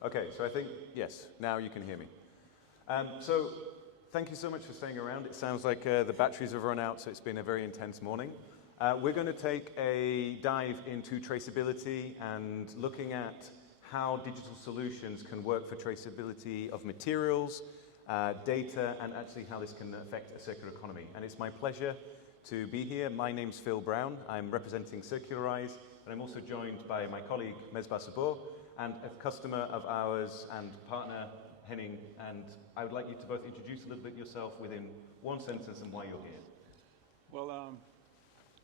Okay, so I think, yes, now you can hear me. So thank you so much for staying around. It sounds like the batteries have run out, so it's been a very intense morning. We're going to take a dive into traceability and looking at how digital solutions can work for traceability of materials, data, and actually how this can affect a circular economy. And it's my pleasure to be here. My name's Phil Brown. I'm representing Circularise, and I'm also joined by my colleague Mesbah Sabur and a customer of ours and partner, Henning. And I would like you to both introduce a little bit yourself within one sentence and why you're here. Well,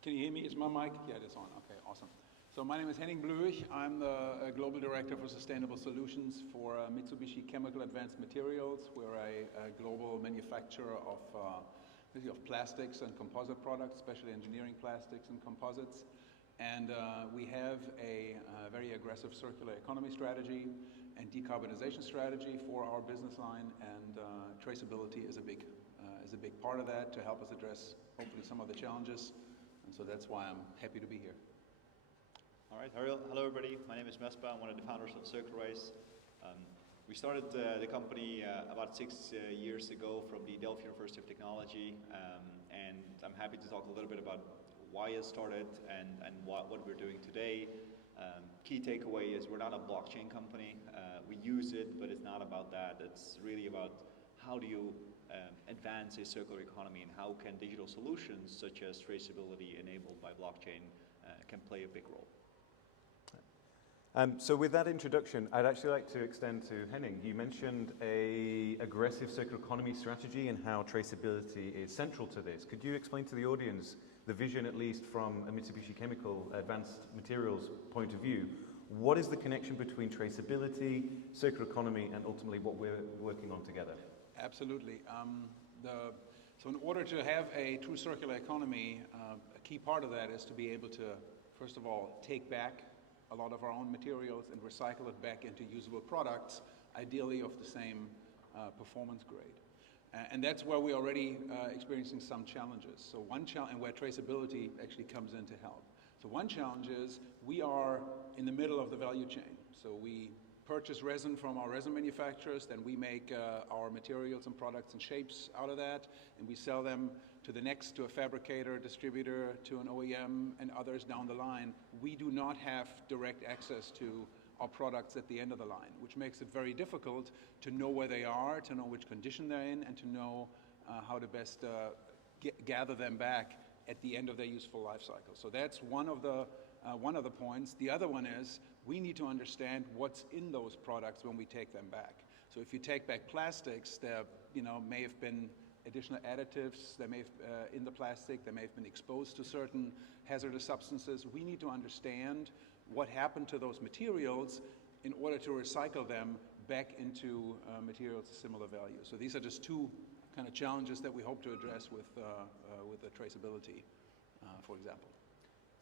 can you hear me? Is my mic? Yeah, it's on. Okay, awesome. So my name is Henning Bloech. I'm the Global Director for Sustainable Solutions for Mitsubishi Chemical Advanced Materials. We're a global manufacturer of plastics and composite products, especially engineering plastics and composites. And we have a very aggressive circular economy strategy and decarbonization strategy for our business line, and traceability is a big part of that to help us address hopefully some of the challenges. And so that's why I'm happy to be here. All right, hello everybody. My name is Mesbah. I'm one of the founders of Circularise. We started the company about 6 years ago from the Delft University of Technology, and I'm happy to talk a little bit about why it started and what we're doing today. Key takeaway is we're not a blockchain company. We use it, but it's not about that. It's really about how do you advance a circular economy, and how can digital solutions such as traceability enabled by blockchain can play a big role. So with that introduction, I'd actually like to extend to Henning. You mentioned an aggressive circular economy strategy and how traceability is central to this. Could you explain to the audience the vision, at least from a Mitsubishi Chemical advanced materials point of view? What is the connection between traceability, circular economy, and ultimately what we're working on together? Absolutely. So in order to have a true circular economy, a key part of that is to be able to, first of all, take back a lot of our own materials and recycle it back into usable products, ideally of the same performance grade. And that's where we're already experiencing some challenges. So one challenge, and where traceability actually comes in to help. So one challenge is we are in the middle of the value chain. So we purchase resin from our resin manufacturers, then we make our materials and products and shapes out of that, and we sell them to a fabricator, distributor, to an OEM, and others down the line. We do not have direct access to our products at the end of the line, which makes it very difficult to know where they are, to know which condition they're in, and to know how to best gather them back at the end of their useful life cycle. So that's one of the points. The other one is we need to understand what's in those products when we take them back. So if you take back plastics, there may have been additional additives that may have, in the plastic, that may have been exposed to certain hazardous substances. We need to understand what happened to those materials in order to recycle them back into materials of similar value. So these are just two kind of challenges that we hope to address with the traceability, for example.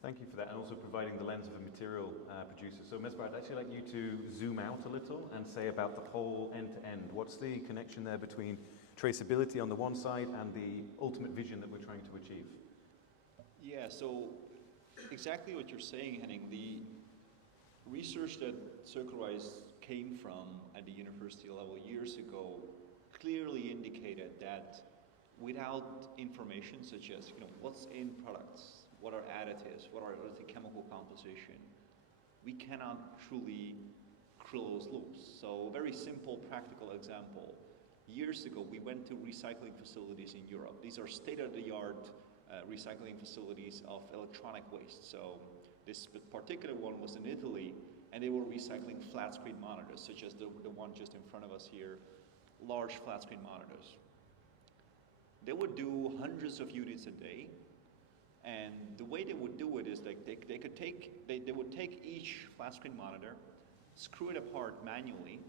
Thank you for that, and also providing the lens of a material producer. So Mesbah, I'd actually like you to zoom out a little and say about the whole end-to-end. What's the connection there between traceability on the one side and the ultimate vision that we're trying to achieve? Yeah, so exactly what you're saying, Henning. The research that Circularise came from at the university level years ago clearly indicated that without information such as what's in products, what are additives, what are the chemical composition, we cannot truly close loops. So a very simple practical example. Years ago, we went to recycling facilities in Europe. These are state-of-the-art recycling facilities of electronic waste. So this particular one was in Italy, and they were recycling flat-screen monitors, such as the one just in front of us here, large flat-screen monitors. They would do hundreds of units a day, and the way they would do it is like they would take each flat-screen monitor, screw it apart manually,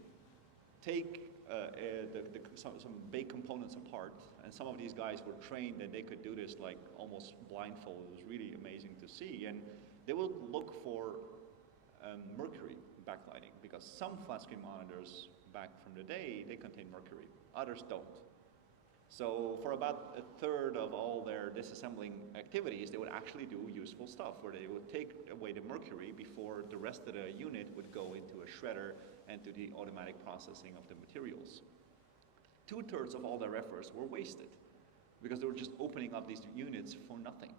take some big components apart, and some of these guys were trained that they could do this like almost blindfold. It was really amazing to see, and they would look for mercury backlighting, because some flat screen monitors back from the day, they contain mercury, others don't. So for about a third of all their disassembling activities, they would actually do useful stuff, where they would take away the mercury before the rest of the unit would go into a shredder and to the automatic processing of the materials. 2/3 of all their efforts were wasted because they were just opening up these units for nothing.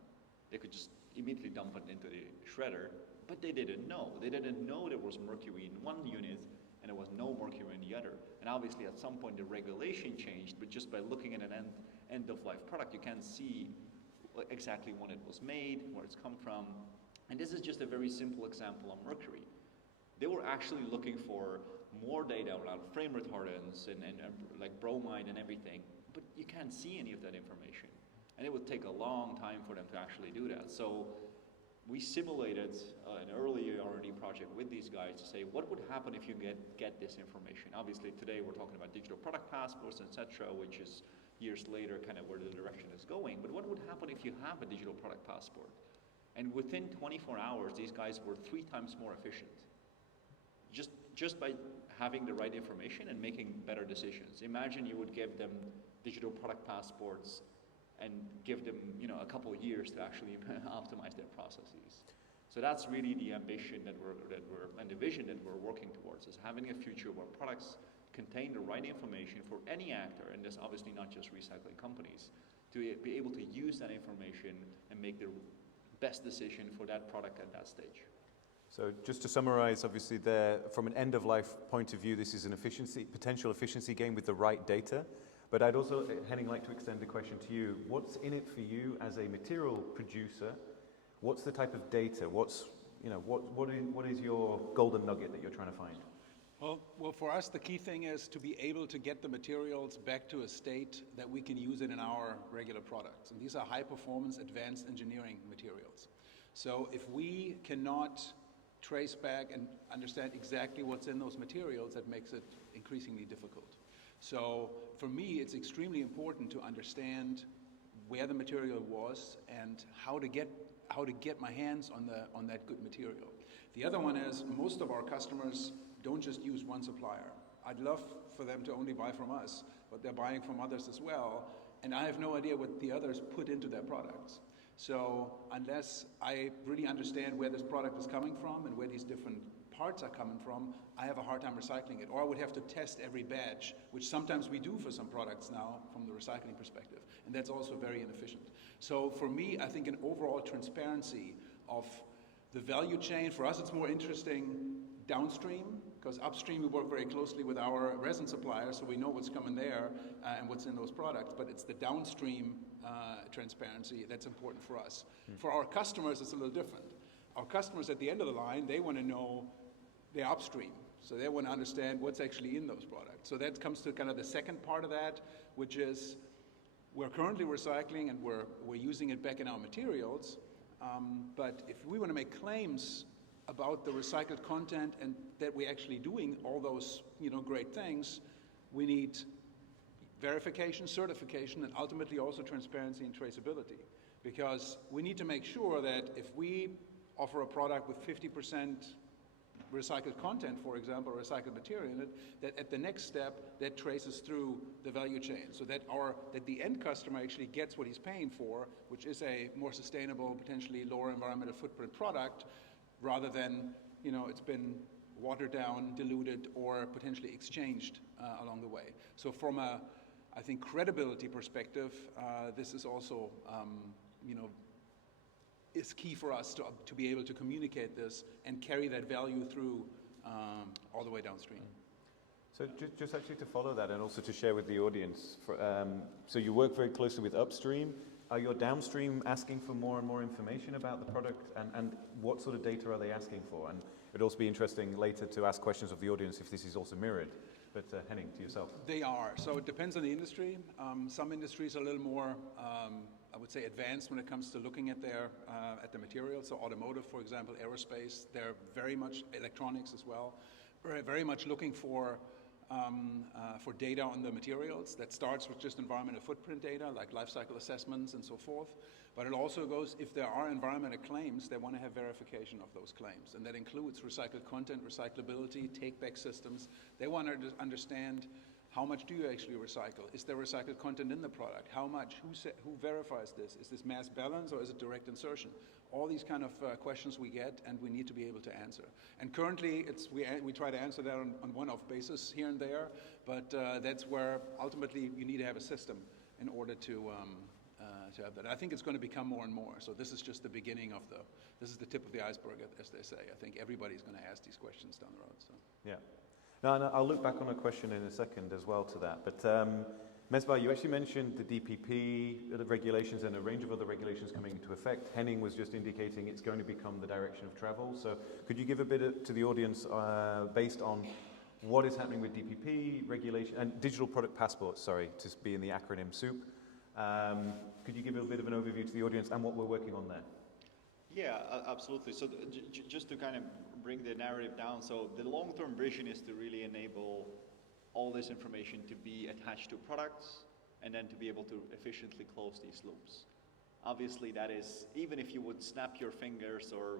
They could just immediately dump it into the shredder, but they didn't know. They didn't know there was mercury in one unit and there was no mercury in the other. And obviously at some point the regulation changed, but just by looking at an end-of-life product, you can see exactly when it was made, where it's come from. And this is just a very simple example on mercury. They were actually looking for more data around flame retardants and like bromide and everything, but you can't see any of that information. And it would take a long time for them to actually do that. So we simulated an early R&D project with these guys to say, what would happen if you get this information? Obviously today we're talking about digital product passports, etc., which is years later kind of where the direction is going. But what would happen if you have a digital product passport? And within 24 hours, these guys were 3 times more efficient. Just by having the right information and making better decisions. Imagine you would give them digital product passports and give them, a couple of years to actually optimize their processes. So that's really the ambition and the vision that we're working towards, is having a future where products contain the right information for any actor, and that's obviously not just recycling companies, to be able to use that information and make the best decision for that product at that stage. So just to summarize, obviously there, from an end-of-life point of view, this is an potential efficiency gain with the right data. But I'd also, Henning, like to extend the question to you. What's in it for you as a material producer? What's the type of data? What is your golden nugget that you're trying to find? Well, for us, the key thing is to be able to get the materials back to a state that we can use it in our regular products. And these are high-performance, advanced engineering materials. So if we cannot trace back and understand exactly what's in those materials, that makes it increasingly difficult. So for me, it's extremely important to understand where the material was and how to get my hands on that good material. The other one is most of our customers don't just use one supplier. I'd love for them to only buy from us, but they're buying from others as well, and I have no idea what the others put into their products. So unless I really understand where this product is coming from and where these different parts are coming from, I have a hard time recycling it. Or I would have to test every batch, which sometimes we do for some products now from the recycling perspective. And that's also very inefficient. So for me, I think an overall transparency of the value chain, for us it's more interesting downstream, because upstream we work very closely with our resin suppliers, so we know what's coming there and what's in those products, but it's the downstream transparency that's important for us. For our customers, it's a little different. Our customers at the end of the line, they want to know the upstream. So they want to understand what's actually in those products. So that comes to kind of the second part of that, which is we're currently recycling and we're using it back in our materials. But if we want to make claims about the recycled content and that we're actually doing all those great things, we need verification, certification, and ultimately also transparency and traceability. Because we need to make sure that if we offer a product with 50% recycled content, for example, or recycled material in it, that at the next step, that traces through the value chain, so that the end customer actually gets what he's paying for, which is a more sustainable, potentially lower environmental footprint product, rather than, it's been watered down, diluted, or potentially exchanged along the way. So from a, I think, credibility perspective, this is also, is key for us to be able to communicate this and carry that value through all the way downstream. So just actually to follow that and also to share with the audience, so you work very closely with upstream. Are your downstream asking for more and more information about the product, and what sort of data are they asking for? And it'd also be interesting later to ask questions of the audience if this is also mirrored. But Henning, to yourself. They are. So it depends on the industry. Some industries are a little more, I would say, advanced when it comes to looking at at the materials. So automotive, for example, aerospace, they're very much, electronics as well, very much looking for data on the materials. That starts with just environmental footprint data, like life cycle assessments and so forth. But it also goes, if there are environmental claims, they want to have verification of those claims. And that includes recycled content, recyclability, take-back systems. They want to understand How much do you actually recycle? Is there recycled content in the product? How much? Who verifies this? Is this mass balance or is it direct insertion? All these kind of questions we get, and we need to be able to answer. And currently, we try to answer that on one-off basis here and there, but that's where ultimately you need to have a system in order to have that. I think it's going to become more and more. So this is just the beginning of this is the tip of the iceberg, as they say. I think everybody's going to ask these questions down the road. So. Yeah. No, and I'll look back on a question in a second as well to that. But Mesbah, you actually mentioned the DPP, the regulations, and a range of other regulations coming into effect. Henning was just indicating it's going to become the direction of travel. So could you give a bit to the audience based on what is happening with DPP, regulation, and digital product passports, sorry, to be in the acronym SOUP. Could you give a bit of an overview to the audience and what we're working on there? Yeah, absolutely. So just to kind of bring the narrative down, so the long-term vision is to really enable all this information to be attached to products and then to be able to efficiently close these loops. Obviously, that is, even if you would snap your fingers or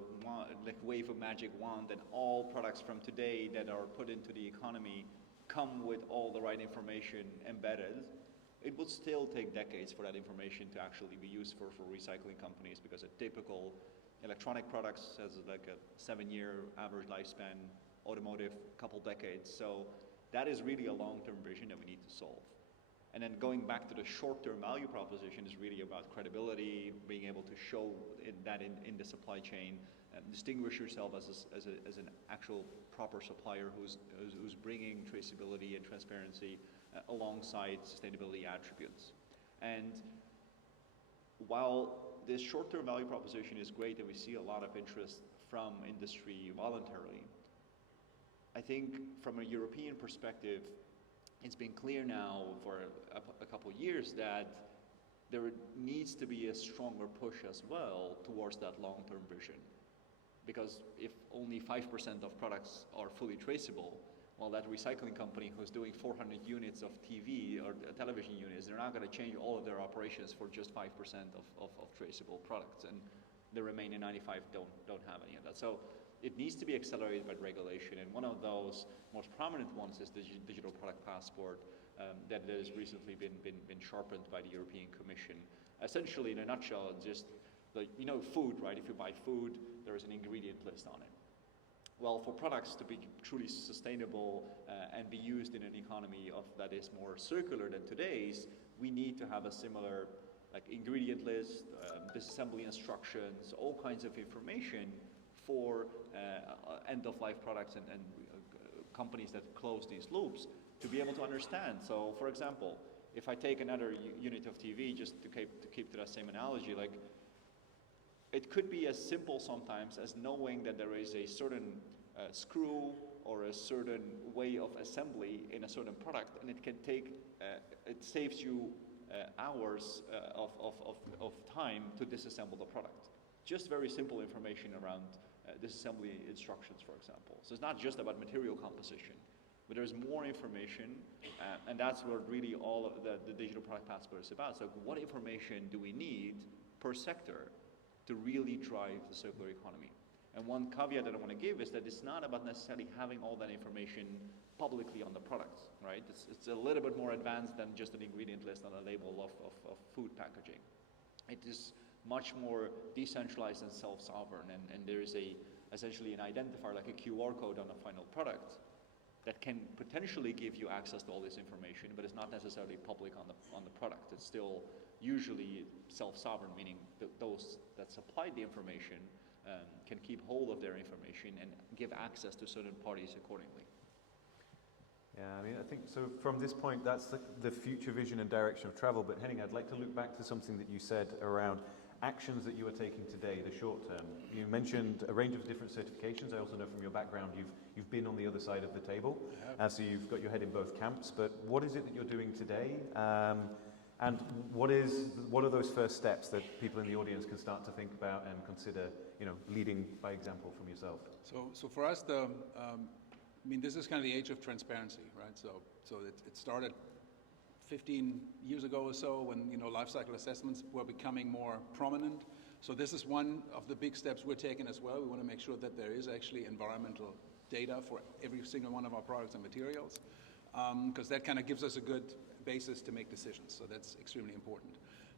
wave a magic wand, then all products from today that are put into the economy come with all the right information embedded. It would still take decades for that information to actually be used for recycling companies, because a typical electronic products has like a 7-year average lifespan, automotive, couple decades. So that is really a long-term vision that we need to solve. And then going back to the short-term value proposition is really about credibility, being able to show that in the supply chain, distinguish yourself as an actual proper supplier who's bringing traceability and transparency alongside sustainability attributes. And while this short-term value proposition is great and we see a lot of interest from industry voluntarily, I think from a European perspective, it's been clear now for a couple of years that there needs to be a stronger push as well towards that long-term vision. Because if only 5% of products are fully traceable, well, that recycling company who's doing 400 units of TV or television units, they're not going to change all of their operations for just 5% of traceable products, and the remaining 95 don't have any of that. So it needs to be accelerated by regulation, and one of those most prominent ones is the digital product passport that has recently been sharpened by the European Commission. Essentially, in a nutshell, just like, you know, food, right? If you buy food, there is an ingredient list on it. Well, for products to be truly sustainable and be used in an economy that is more circular than today's, we need to have a similar ingredient list, disassembly instructions, all kinds of information for end-of-life products and companies that close these loops to be able to understand. So, for example, if I take another unit of TV, just to keep to that same analogy, like, it could be as simple sometimes as knowing that there is a certain screw or a certain way of assembly in a certain product, and it can take, it saves you hours of time to disassemble the product. Just very simple information around disassembly instructions, for example. So it's not just about material composition, but there's more information, and that's what really all of the digital product passport is about. So what information do we need per sector to really drive the circular economy? And one caveat that I want to give is that it's not about necessarily having all that information publicly on the products, right? It's a little bit more advanced than just an ingredient list on a label of food packaging. It is much more decentralized and self-sovereign, and there is essentially an identifier, like a QR code on a final product, that can potentially give you access to all this information, but it's not necessarily public on the product. It's still usually self-sovereign, meaning those that supply the information can keep hold of their information and give access to certain parties accordingly. Yeah, I mean, I think, so from this point, that's the future vision and direction of travel. But Henning, I'd like to look back to something that you said around actions that you are taking today, the short term. You mentioned a range of different certifications. I also know from your background you've been on the other side of the table, so you've got your head in both camps. But what is it that you're doing today? And what are those first steps that people in the audience can start to think about and consider, you know, leading by example from yourself? So for us, I mean, this is kind of the age of transparency, right? So it started 15 years ago or so when, you know, life cycle assessments were becoming more prominent. So this is one of the big steps we're taking as well. We want to make sure that there is actually environmental data for every single one of our products and materials. because that kind of gives us a good basis to make decisions. So that's extremely important.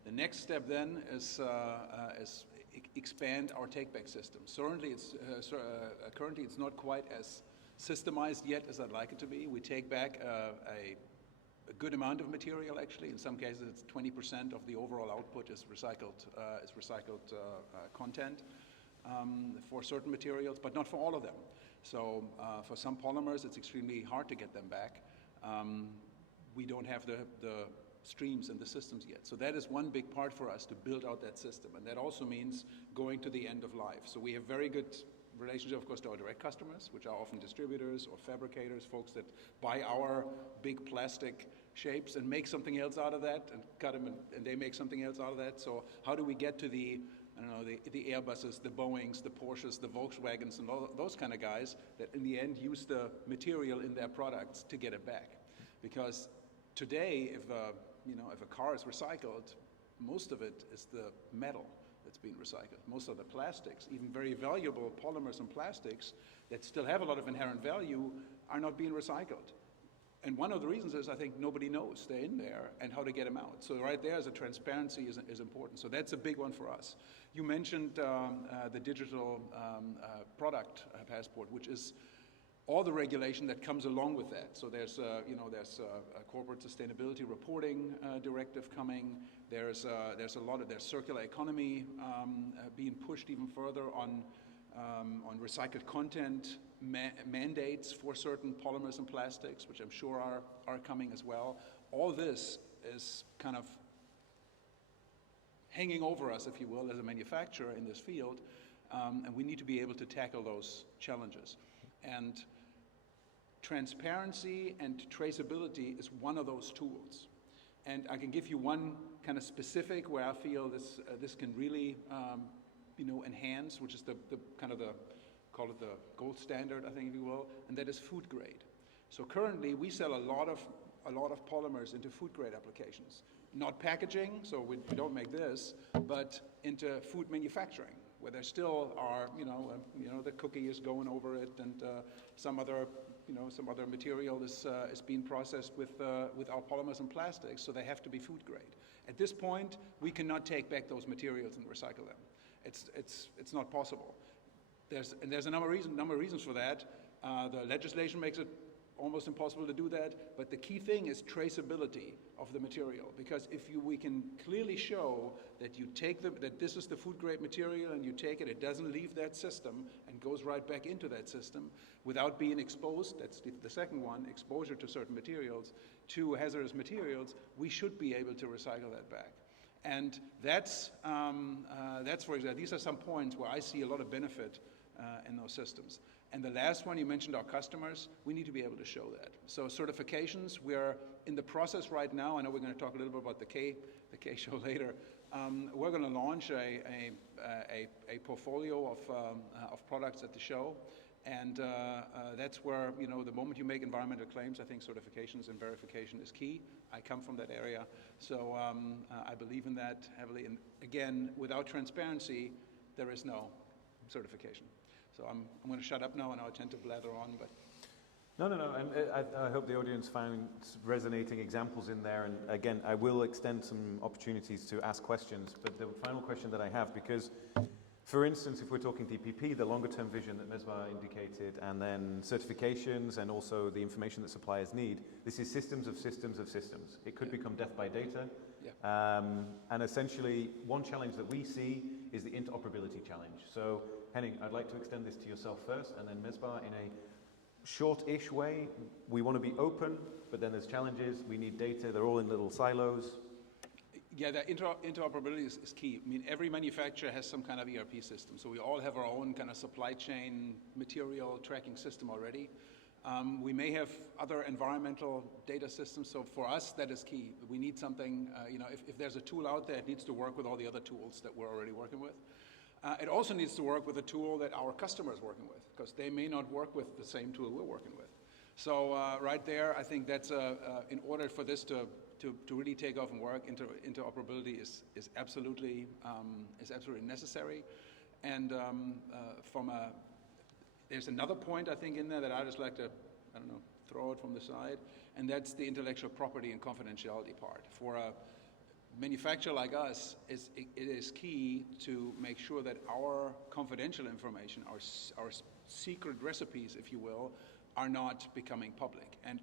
The next step then is expand our take-back system. Currently, it's not quite as systemized yet as I'd like it to be. We take back a good amount of material, actually. In some cases, it's 20% of the overall output is recycled content for certain materials, but not for all of them. So for some polymers, it's extremely hard to get them back. We don't have the streams and the systems yet. So that is one big part for us to build out that system. And that also means going to the end of life. So we have very good relationship, of course, to our direct customers, which are often distributors or fabricators, folks that buy our big plastic shapes and make something else out of that and cut them and they make something else out of that. So how do we get to the Airbuses, the Boeings, the Porsches, the Volkswagens, and all those kind of guys that in the end use the material in their products to get it back? Because today, if a car is recycled, most of it is the metal that's being recycled. Most of the plastics, even very valuable polymers and plastics that still have a lot of inherent value, are not being recycled. And one of the reasons is I think nobody knows they're in there and how to get them out. So right there, as a transparency is important. So that's a big one for us. You mentioned the digital product passport, which is all the regulation that comes along with that. So there's a corporate sustainability reporting directive coming. There's circular economy being pushed even further on recycled content mandates for certain polymers and plastics, which I'm sure are coming as well. All this is kind of hanging over us, if you will, as a manufacturer in this field, and we need to be able to tackle those challenges. And transparency and traceability is one of those tools. And I can give you one kind of specific where I feel this can really enhance, which is call it the gold standard, I think, if you will, and that is food grade. So currently we sell a lot of polymers into food grade applications. Not packaging, so we don't make this, but into food manufacturing, where there still are, the cookie is going over it, and some other material is being processed with our polymers and plastics, so they have to be food grade. At this point, we cannot take back those materials and recycle them. It's not possible. There's a number of reasons for that. The legislation makes it almost impossible to do that, but the key thing is traceability of the material, because if we can clearly show that you take that this is the food grade material and you take it, it doesn't leave that system and goes right back into that system without being exposed, that's the second one, exposure to certain materials, to hazardous materials, we should be able to recycle that back. And that's for example, these are some points where I see a lot of benefit in those systems. And the last one, you mentioned our customers, we need to be able to show that. So certifications, we're in the process right now. I know we're going to talk a little bit about the K show later. We're going to launch a portfolio of products at the show. And that's where, the moment you make environmental claims, I think certifications and verification is key. I come from that area. So I believe in that heavily. And again, without transparency, there is no certification. So I'm going to shut up now, and I'll tend to blather on. But No. And I hope the audience found resonating examples in there. And again, I will extend some opportunities to ask questions. But the final question that I have, because, for instance, if we're talking DPP, the longer-term vision that Mesbah indicated, and then certifications, and also the information that suppliers need, this is systems of systems of systems. It could become death by data. Yeah. And essentially, one challenge that we see is the interoperability challenge. So, Henning, I'd like to extend this to yourself first, and then Mesbah in a short-ish way. We want to be open, but then there's challenges. We need data. They're all in little silos. Yeah, the interoperability is key. I mean, every manufacturer has some kind of ERP system, so we all have our own kind of supply chain material tracking system already. We may have other environmental data systems, so for us, that is key. We need something, if there's a tool out there, it needs to work with all the other tools that we're already working with. It also needs to work with a tool that our customer is working with, because they may not work with the same tool we're working with. So right there, I think that's in order for this to really take off and work, interoperability is absolutely necessary. And there's another point I think in there that I just like to, throw it from the side, and that's the intellectual property and confidentiality part. For a manufacturer like us, it is key to make sure that our confidential information, our secret recipes, if you will, are not becoming public. And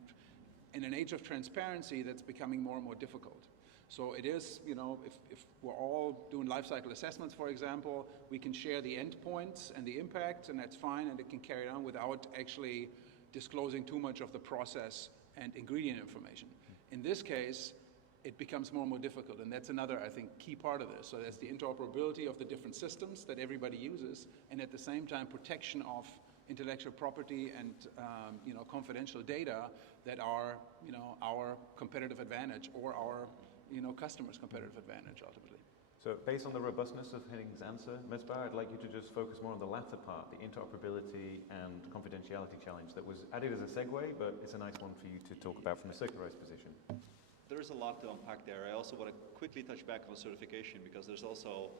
in an age of transparency, that's becoming more and more difficult. So it is, if we're all doing life cycle assessments, for example, we can share the endpoints and the impact, and that's fine, and it can carry on without actually disclosing too much of the process and ingredient information. In this case, it becomes more and more difficult, and that's another, I think, key part of this. So that's the interoperability of the different systems that everybody uses, and at the same time, protection of intellectual property and confidential data that are our competitive advantage or our customers' competitive advantage ultimately. So based on the robustness of Henning's answer, Mesbah, I'd like you to just focus more on the latter part, the interoperability and confidentiality challenge that was added as a segue, but it's a nice one for you to talk about from a Circularise position. There's a lot to unpack there. I also want to quickly touch back on certification, because there's also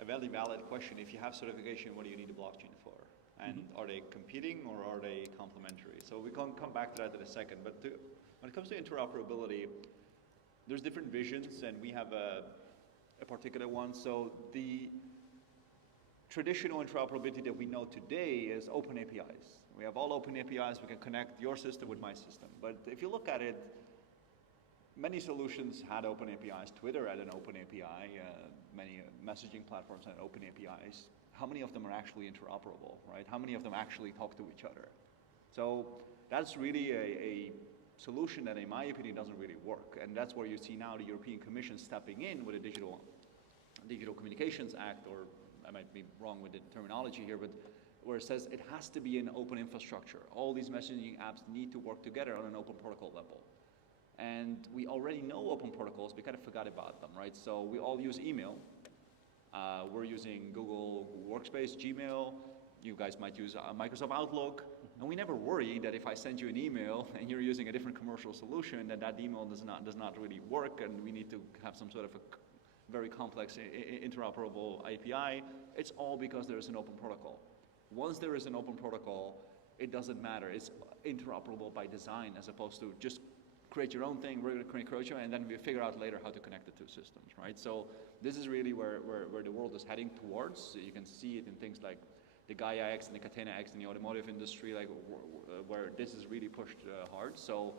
a very valid question. If you have certification, what do you need a blockchain for? And are they competing or are they complementary? So we can come back to that in a second. But when it comes to interoperability, there's different visions, and we have a particular one. So the traditional interoperability that we know today is open APIs. We have all open APIs. We can connect your system with my system. But if you look at it, many solutions had open APIs. Twitter had an open API. Many messaging platforms had open APIs. How many of them are actually interoperable, right? How many of them actually talk to each other? So that's really a solution that, in my opinion, doesn't really work. And that's where you see now the European Commission stepping in with a Digital Communications Act, or I might be wrong with the terminology here, but where it says it has to be an open infrastructure. All these messaging apps need to work together on an open protocol level. And we already know open protocols, we kind of forgot about them, right? So we all use email. We're using Google Workspace, Gmail. You guys might use Microsoft Outlook. And we never worry that if I send you an email and you're using a different commercial solution, that email does not really work, and we need to have some sort of a very complex interoperable API. It's all because there is an open protocol. Once there is an open protocol, it doesn't matter. It's interoperable by design, as opposed to just create your own thing, we're going to create your own, and then we figure out later how to connect the two systems, right? So this is really where the world is heading towards. You can see it in things like the Gaia X and the Catena X in the automotive industry, like where this is really pushed hard. So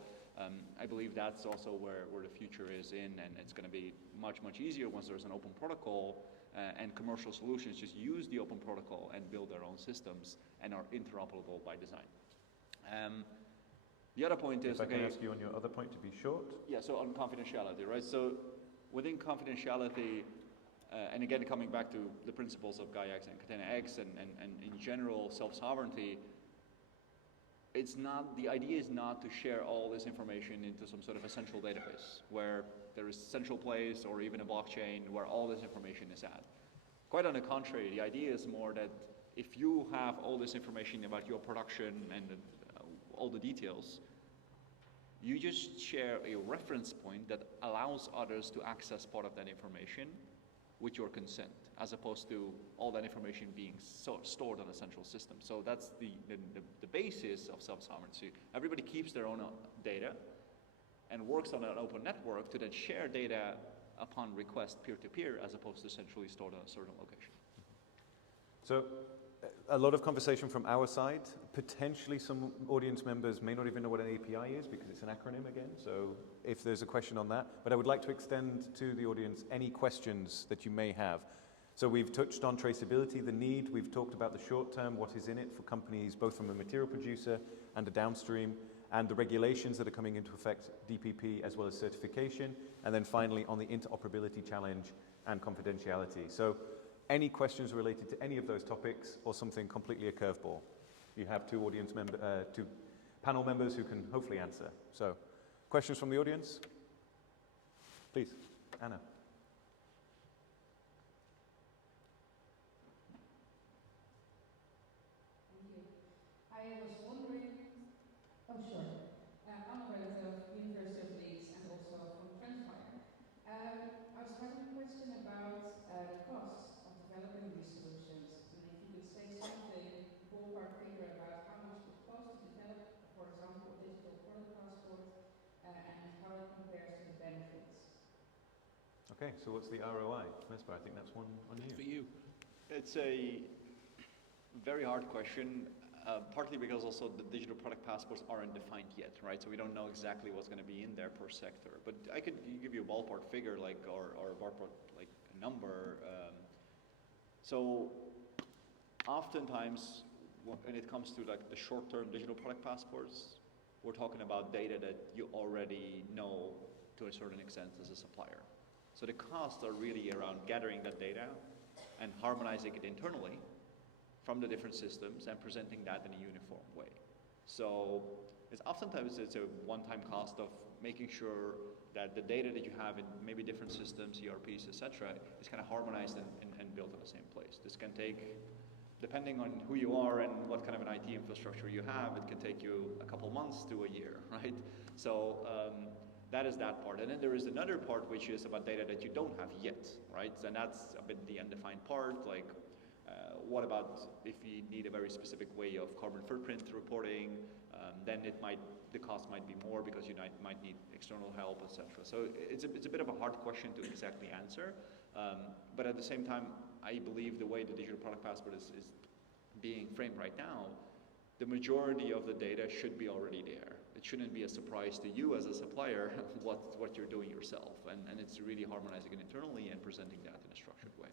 I believe that's also where the future is in, and it's going to be much, much easier once there's an open protocol, and commercial solutions just use the open protocol and build their own systems and are interoperable by design. The other point is, if I can ask you on your other point to be short. Yeah, so on confidentiality, right? So within confidentiality, and again, coming back to the principles of Gaia X and Catena X and in general self-sovereignty, the idea is not to share all this information into some sort of a central database where there is a central place or even a blockchain where all this information is at. Quite on the contrary, the idea is more that if you have all this information about your production and all the details, you just share a reference point that allows others to access part of that information with your consent, as opposed to all that information being stored on a central system. So that's the basis of self-sovereignty. Everybody keeps their own data and works on an open network to then share data upon request peer-to-peer, as opposed to centrally stored on a certain location. So a lot of conversation from our side. Potentially some audience members may not even know what an API is, because it's an acronym again. So if there's a question on that, but I would like to extend to the audience any questions that you may have. So we've touched on traceability, the need. We've talked about the short term, what is in it for companies, both from a material producer and a downstream, and the regulations that are coming into effect, DPP as well as certification. And then finally on the interoperability challenge and confidentiality. So any questions related to any of those topics, or something completely a curveball? You have two panel members who can hopefully answer. So, questions from the audience? Please, Anna. Thank you. I was wondering, Anna Relative, University of Leeds, and also from Transfire. I was having a question about the costs of developing these solutions, and if you could say something, ballpark figure about how much it would cost to develop, for example, a digital Okay, so what's the ROI? Mesbah, I think that's one on you. For you. It's a very hard question, partly because also the digital product passports aren't defined yet, right? So we don't know exactly what's going to be in there per sector. But I could give you a ballpark figure, like, or a ballpark, like, a number. So oftentimes, when it comes to like the short-term digital product passports, we're talking about data that you already know to a certain extent as a supplier. So the costs are really around gathering that data and harmonizing it internally from the different systems and presenting that in a uniform way. So oftentimes it's a one-time cost of making sure that the data that you have in maybe different systems, ERPs, etc., is kind of harmonized and built in the same place. This can take, depending on who you are and what kind of an IT infrastructure you have, it can take you a couple months to a year, right? So that is that part. And then there is another part which is about data that you don't have yet, right? And that's a bit the undefined part, like what about if you need a very specific way of carbon footprint reporting, then the cost might be more because you might need external help, etc. So it's a bit of a hard question to exactly answer. But at the same time, I believe the way the digital product passport is being framed right now, the majority of the data should be already there. It shouldn't be a surprise to you as a supplier what you're doing yourself. And it's really harmonizing it internally and presenting that in a structured way.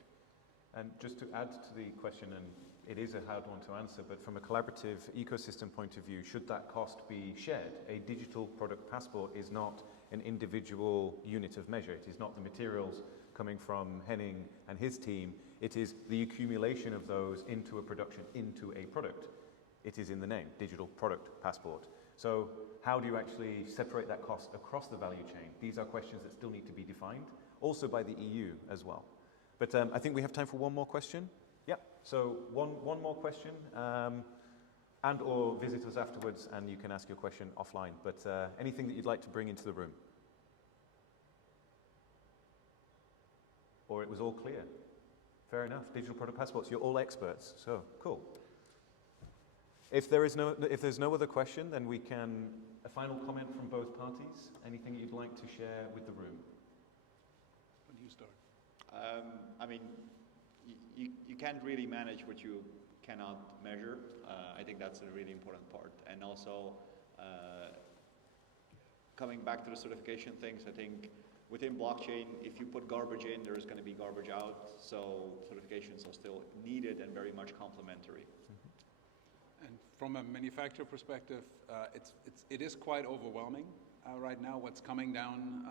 And just to add to the question, and it is a hard one to answer, but from a collaborative ecosystem point of view, should that cost be shared? A digital product passport is not an individual unit of measure. It is not the materials coming from Henning and his team. It is the accumulation of those into a production, into a product. It is in the name, digital product passport. So how do you actually separate that cost across the value chain? These are questions that still need to be defined, also by the EU as well. But I think we have time for one more question. Yeah, so one more question, and or visit us afterwards and you can ask your question offline. But anything that you'd like to bring into the room? Or it was all clear? Fair enough, digital product passports, you're all experts, so cool. If there's no other question, then we can, a final comment from both parties. Anything you'd like to share with the room? When do you start? I mean, you can't really manage what you cannot measure. I think that's a really important part. And also, coming back to the certification things, I think within blockchain, if you put garbage in, there's going to be garbage out. So certifications are still needed and very much complementary. And from a manufacturer perspective, it is quite overwhelming right now what's coming down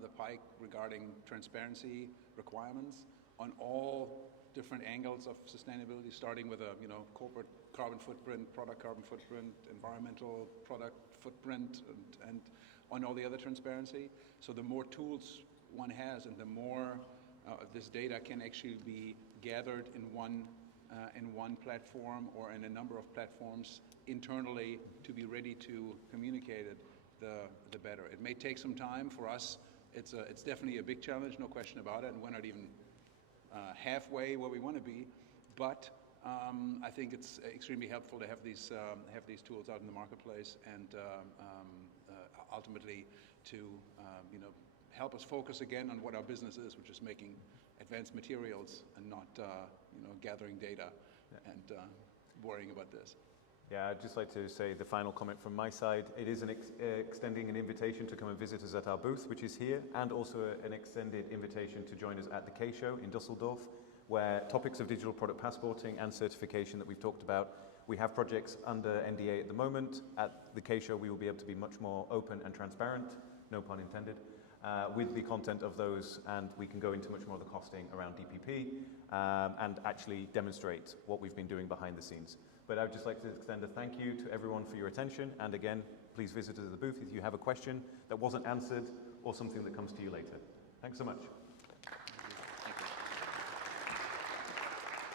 the pike regarding transparency requirements on all different angles of sustainability, starting with a corporate carbon footprint, product carbon footprint, environmental product footprint, and on all the other transparency. So the more tools one has, and the more this data can actually be gathered in one platform or in a number of platforms internally to be ready to communicate it, the better. It may take some time for us. It's definitely a big challenge, no question about it, and we're not even halfway where we want to be. But I think it's extremely helpful to have these tools out in the marketplace, and ultimately to help us focus again on what our business is, which is making advanced materials and not gathering data and worrying about this. Yeah, I'd just like to say the final comment from my side. It is extending an invitation to come and visit us at our booth, which is here, and also an extended invitation to join us at the K-Show in Dusseldorf, where topics of digital product passporting and certification that we've talked about. We have projects under NDA at the moment. At the K-Show, we will be able to be much more open and transparent, no pun intended, with the content of those, and we can go into much more of the costing around DPP and actually demonstrate what we've been doing behind the scenes. But I would just like to extend a thank you to everyone for your attention, and again, please visit us at the booth if you have a question that wasn't answered or something that comes to you later. Thanks so much.